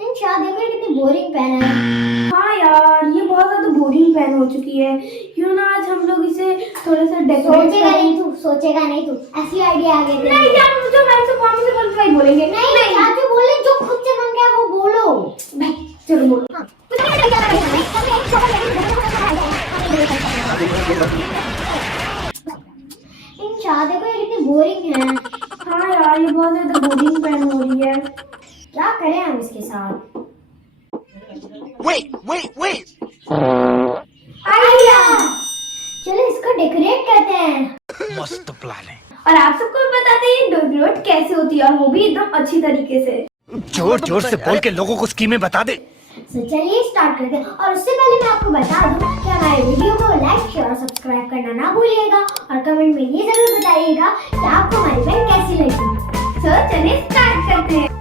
इन शादियों में कितनी बोरिंग पेन है। हाँ यार, ये बहुत ज्यादा बोरिंग पेन हो चुकी है। क्यों ना आज हम लोग इसे थोड़ा सा डेकोरेट सोचेगा नहीं तू ऐसी आइडिया आ गई। नहीं यार, मुझे मैम से कौन से बोल के बोलेंगे। नहीं चाचू बोले जो खुद से मन गया वो बोलो। नहीं चलो बोलो। हाँ। इन शादियों को ये कितनी बोरिंग है। हाँ यार, ये बहुत ज्यादा बोरिंग पेन हो रही है। क्या करें हम इसके साथ। Wait! आइडिया, चलो इसको डेकोरेट करते हैं। मस्त प्लान है। और आप सबको बताते हैं डेकोरेट कैसे होती है, और वो भी एकदम अच्छी तरीके से। जोर से बोल के लोगों को स्कीमें बता दे। तो चलिए स्टार्ट करते हैं। और उससे पहले मैं आपको बता दूं कि हमारे वीडियो को लाइक शेयर और सब्सक्राइब करना ना भूलिएगा, और कमेंट में ये जरूर बताइएगा कि आपको हमारी पेन कैसी लगी। तो चलिए स्टार्ट करते हैं।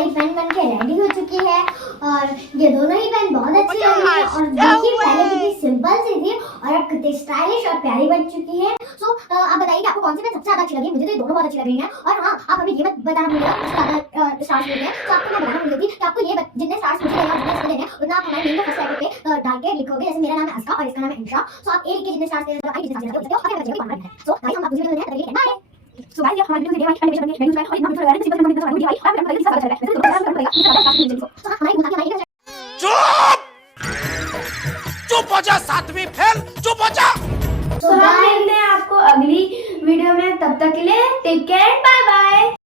हमारी पेन बन के रेडी हो चुकी है और ये दोनों ही पेन बहुत अच्छी लग रही है और देखिए पहले कितनी सिंपल सी थी और अब कितनी स्टाइलिश और प्यारी बन चुकी है। सो आप बताइए कि आपको कौन सी पेन सबसे ज्यादा अच्छी लगी। मुझे तो ये दोनों बहुत अच्छी लग रही हैं। और हाँ, आप हमें ये मत बताना भूलिएगा कि ज्यादा स्टार्स मिलते हैं। तो आपको मैं बताना भूल गई थी कि आपको ये जितने स्टार्स मुझे देना जितने इसको देने हैं उतना आप हमारे मेल को फर्स्ट टाइप पे डाल के लिखोगे। जैसे मेरा नाम है अस्का और इसका नाम है इंशा। सो आप ए लिख के जितने स्टार्स देना चाहिए जितने स्टार्स देना चाहिए और क्या बचेगा सो गाइस हम आपको वीडियो में मिलते हैं। बाय। सो गाइस, ये हमारी वीडियो देखिए, हमारी एनिमेशन बनी है और इतना वीडियो लगा रहे हैं, सिंपल सिंपल हमारी वीडियो आई और आपको बताइए किसका अच्छा लगा है। तो बताइए सो हमारी हमारी चुप चुप हो जा सातवीं फेल, चुप हो जा। तो हम मिलते हैं आपको अगली वीडियो में, तब तक के लिए टेक केयर, बाय बाय।